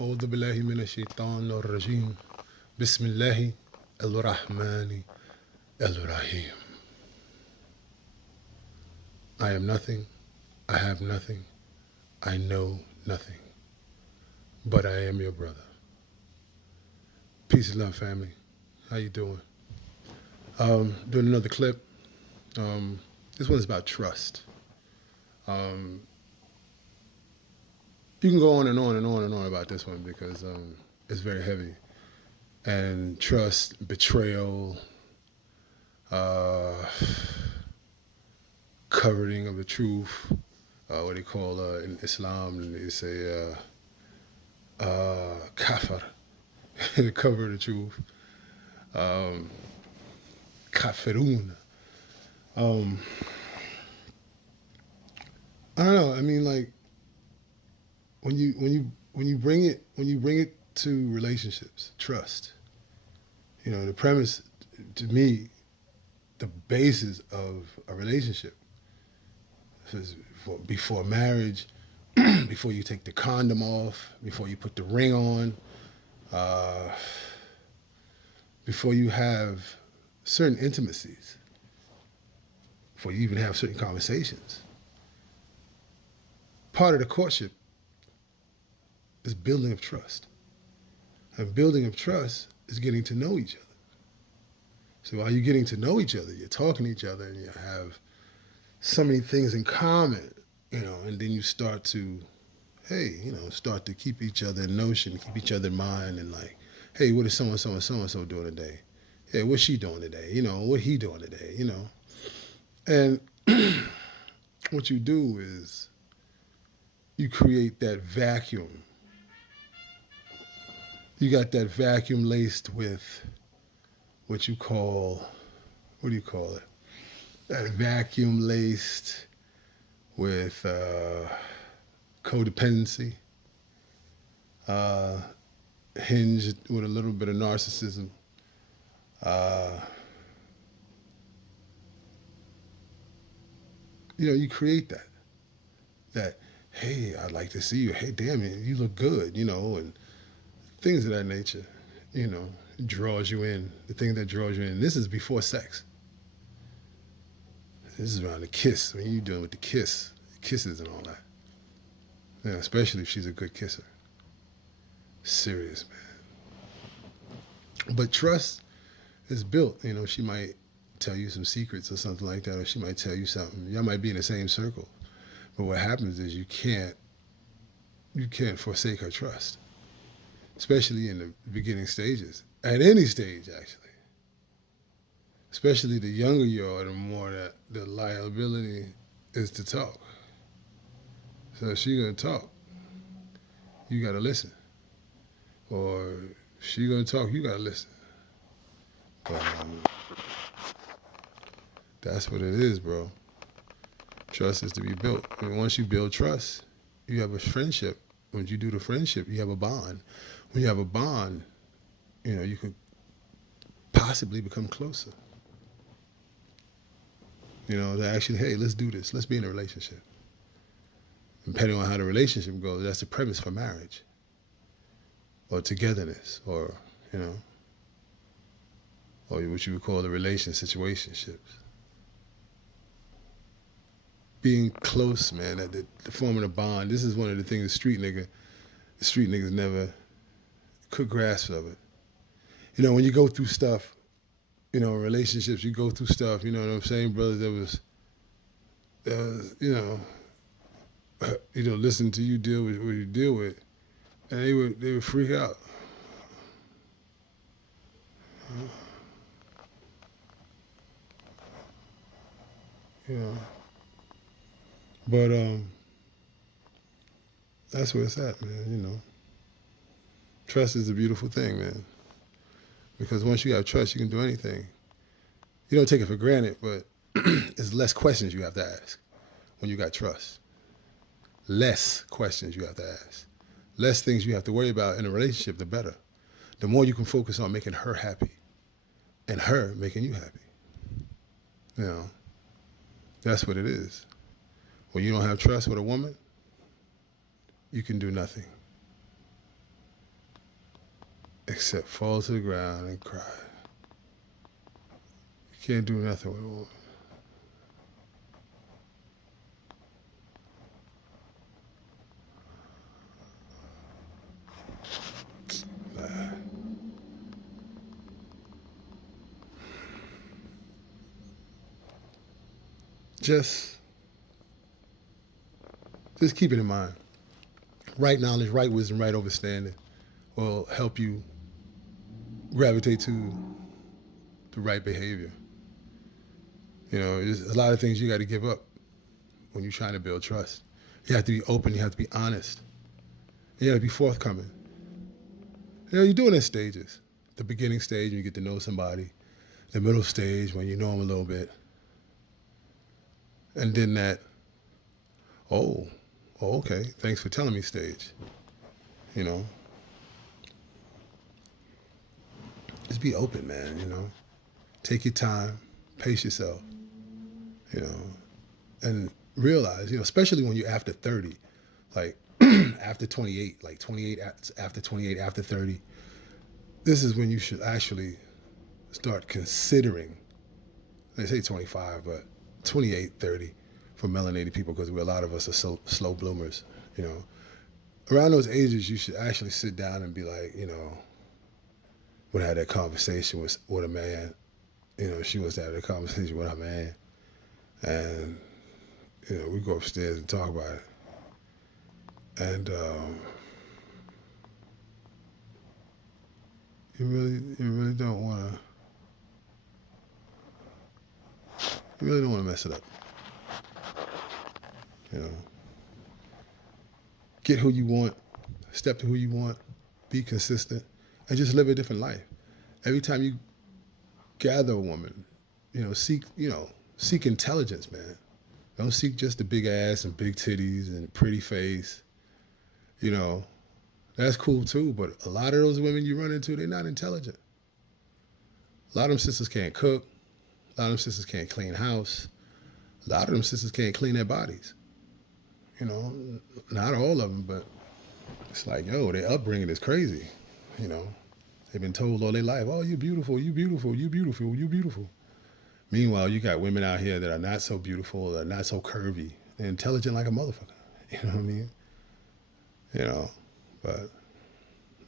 أعوذ بالله من الشيطان الرجيم بسم الله الرحمن الرحيم. I am nothing, I have nothing, I know nothing, but I am your brother. Peace and love, family. How you doing? Doing another clip. Um, this one's about trust. Um, you can go on and on and on and on about this one because it's very heavy. And trust, betrayal, uh, covering of the truth, what they call in Islam, they say kafir, the cover of the truth, um, kafirun. Um, I don't know. I mean, like when you bring it to relationships, trust. You know, the premise to me, the basis of a relationship is before marriage, before you take the condom off, before you put the ring on, uh, before you have certain intimacies, before you even have certain conversations. Part of the courtship is building of trust. And building of trust is getting to know each other. So while you're getting to know each other, you're talking to each other and you have so many things in common, and then you start to, hey, start to keep each other in notion, keep each other in mind, and like, hey, what is so and so and so and so doing today? Hey, what's she doing today? What he doing today? And what you do is you create that vacuum. You got that vacuum laced with what you call, what do you call it? That vacuum laced with codependency, uh, hinged with a little bit of narcissism. Uh, you create that, hey, I'd like to see you. Hey, damn it, you look good, and things of that nature, you know, draws you in. The thing that draws you in. This is before sex. This is around the kiss. When you're dealing with the kisses and all that. Yeah, especially if she's a good kisser. Serious, man. But trust is built. She might tell you some secrets or something like that, or she might tell you something. Y'all might be in the same circle. But what happens is you can't forsake her trust, especially in the beginning stages. At any stage, actually. Especially the younger you are, the more that the liability is to talk. So if she gonna talk, you gotta listen. Or if she gonna talk, you gotta listen. But that's what it is, bro. Trust is to be built. And once you build trust, you have a friendship. When you do the friendship, you have a bond. When you have a bond, you could possibly become closer. To actually, hey, let's do this. Let's be in a relationship. Depending on how the relationship goes, that's the premise for marriage. Or togetherness. You know, or what you would call the situationships. Being close, man, the forming a bond. This is one of the things the street niggas never could grasp of it. When you go through stuff, relationships, you go through stuff, you know what I'm saying, brothers, listen to you deal with what you deal with, and they would freak out. You know. But that's where it's at, man. Trust is a beautiful thing, man. Because once you have trust, you can do anything. You don't take it for granted, but it's less questions you have to ask when you got trust. Less questions you have to ask. Less things you have to worry about in a relationship, the better. The more you can focus on making her happy and her making you happy. That's what it is. When you don't have trust with a woman, you can do nothing. except fall to the ground and cry. You can't do nothing with a woman. Nah. Just keep it in mind. Right knowledge, right wisdom, right understanding will help you gravitate to the right behavior. You know, there's a lot of things you got to give up when you're trying to build trust. You have to be open. You have to be honest. You got to be forthcoming. You know, you do it in stages. The beginning stage, when you get to know somebody. The middle stage, when you know them a little bit. And then that, oh, okay, thanks for telling me stage. You know, just be open, man. You know, take your time, pace yourself. You know, and realize, you know, especially when you're after 30, like after 28, like 28, after 28, after 30, this is when you should actually start considering, they say 25, but 28, 30 for melanated people, because a lot of us are so slow bloomers, you know. Around those ages, you should actually sit down and be like, you know, would have that conversation with a man. You know, she wants to have that conversation with her man. And, you know, we go upstairs and talk about it. And you really don't want to mess it up. You know, get who you want, step to who you want, be consistent, and just live a different life. Every time you gather a woman, you know, seek intelligence, man. Don't seek just the big ass and big titties and pretty face. You know, that's cool too, but a lot of those women you run into, they're not intelligent. A lot of them sisters can't cook. A lot of them sisters can't clean house. A lot of them sisters can't clean their bodies. You know, not all of them, but it's like, yo, their upbringing is crazy. You know, they've been told all their life, oh, you're beautiful, you beautiful, you beautiful, you beautiful. Meanwhile, you got women out here that are not so beautiful, that are not so curvy. They're intelligent like a motherfucker. You know what I mean? You know, but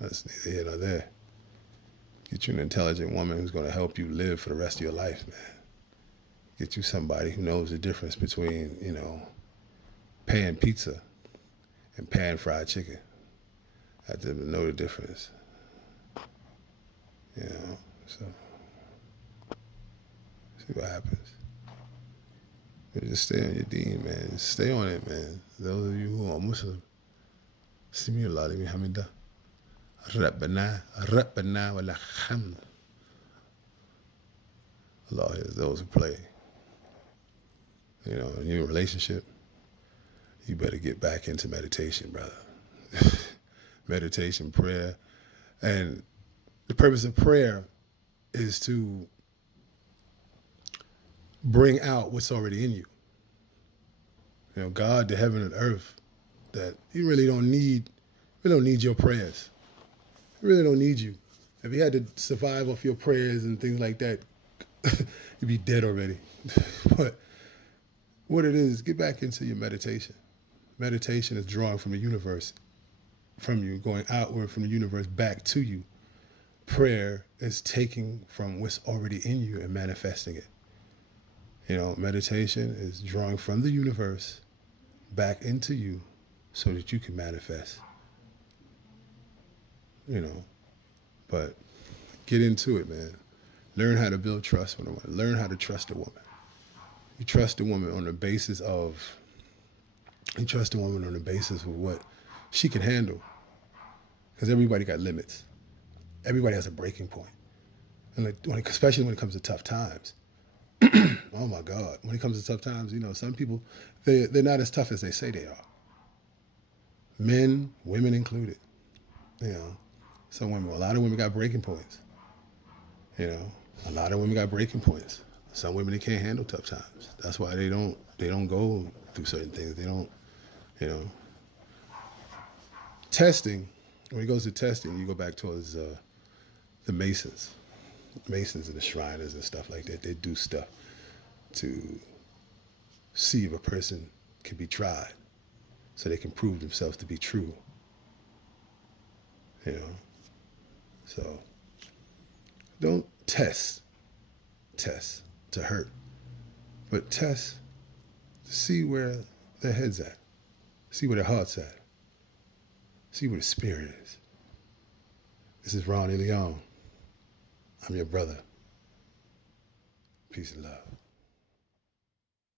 that's neither here nor there. Get you an intelligent woman who's going to help you live for the rest of your life, man. Get you somebody who knows the difference between, you know, pan pizza and pan fried chicken. I have to know the difference. You know, so see what happens. But just stay on your deen, man. Just stay on it, man. Those of you who are Muslim, simi Allah limi hamida. Rabbana wa lakhamd. Allah is those who play. You know, in your relationship, you better get back into meditation, brother. Meditation, prayer. And the purpose of prayer is to bring out what's already in you. You know, God, the heaven and earth, that you really don't need your prayers. You really don't need you. If you had to survive off your prayers and things like that, you'd be dead already. But what it is, get back into your meditation. Meditation is drawing from the universe, from you, going outward from the universe back to you. Prayer is taking from what's already in you and manifesting it. You know, meditation is drawing from the universe back into you so that you can manifest. You know, but get into it, man. Learn how to build trust with a woman. Learn how to trust a woman. You trust a woman on the basis of what she can handle. Because everybody got limits. Everybody has a breaking point. And like, especially when it comes to tough times. Oh my God. When it comes to tough times, you know, some people, they're not as tough as they say they are. Men, women included. You know, a lot of women got breaking points. You know, a lot of women got breaking points. Some women, they can't handle tough times. That's why they don't go through certain things. They don't, you know. Testing, when it goes to testing, you go back towards the Masons and the Shriners and stuff like that. They do stuff to see if a person can be tried, so they can prove themselves to be true. You know, so don't test to hurt, but test to see where their head's at, see where their heart's at, see where the spirit is. This is Ron Leon. I'm your brother. Peace and love.